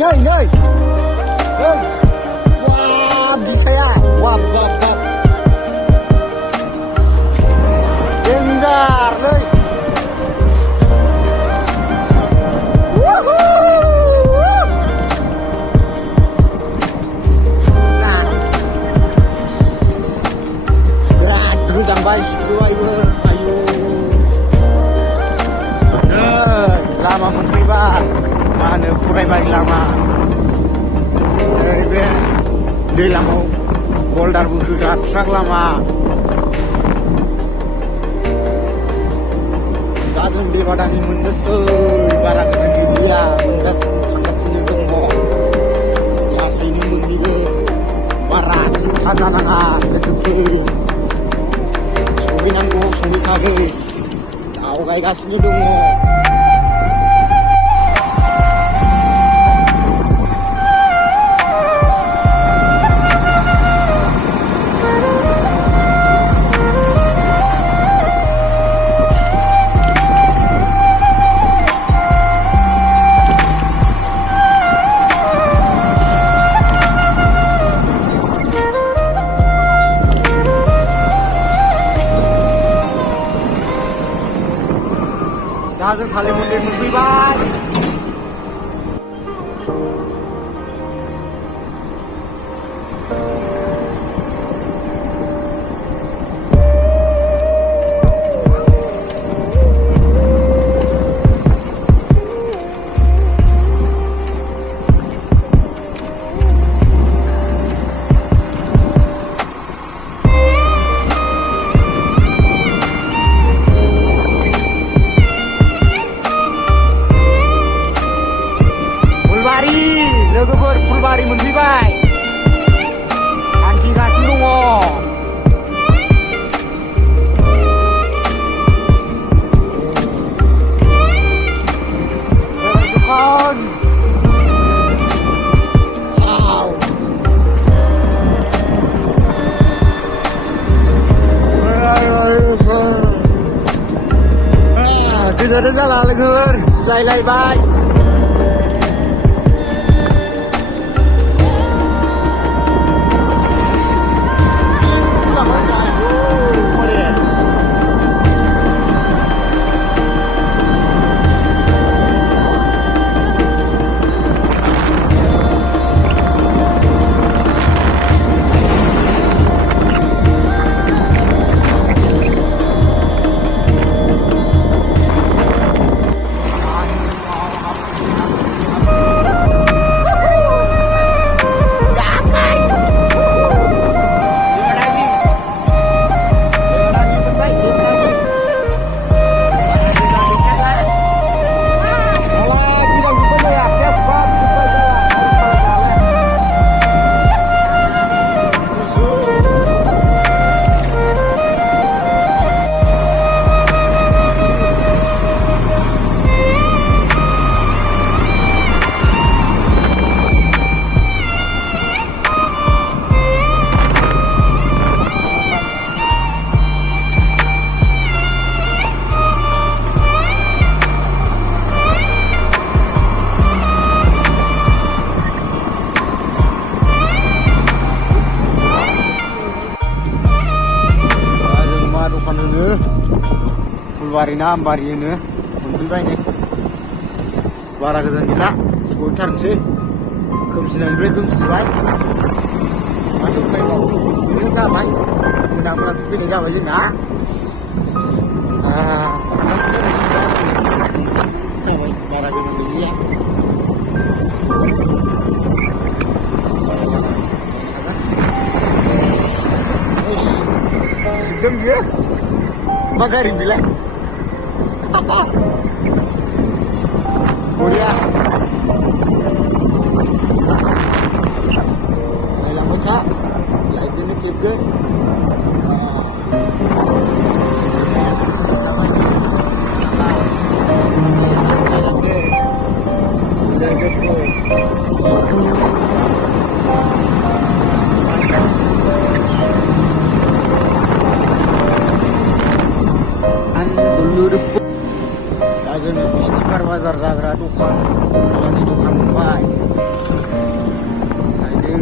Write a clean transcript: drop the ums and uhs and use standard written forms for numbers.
नै wah बिखाया wah bab dengar नै nah berat गोजांबाय सुखुबायबो आयु नै लामा मोनफैबाय मा होनो फरायबारि लामा नैबे दैलामाव बल्दार बोखोग्रा ट्राक लामा दा जों दैबादानि मोननोसै बारा गोजान गैलिया थांगासिनो दङ लासैनो मोनहैगोन बारा सिन्था जानाङा लोगोफोर सहैनांगौ सहैखागोन आवगायगासिनो दङ दा जों कालि मन्दिर मोनफैबाय लोगोफोर फुलबारि मोनफैबाय हान्थिगासिनो दङ दखान गोजोन जाला लोगोफोर जायलायबाय दखान होनो फुलबारि ना आमबारि होनो मोनफैबाय नै बारा गोजान गैला सहैथारनोसै खोमसिनायनिफ्राय खोमसिबाय माथो फैबाव बिदिनो जाबाय मोनासो फैनाय जाबाय जोंना थांगासिनो जाबाय बारा गोजान गैलिया सिगदों बियो मा गारि बेलाय बरिया नायलांबाय था लाइटजोंनो खेबगोन दा जोङो बिस्थिबार बाजार जाग्रा दखान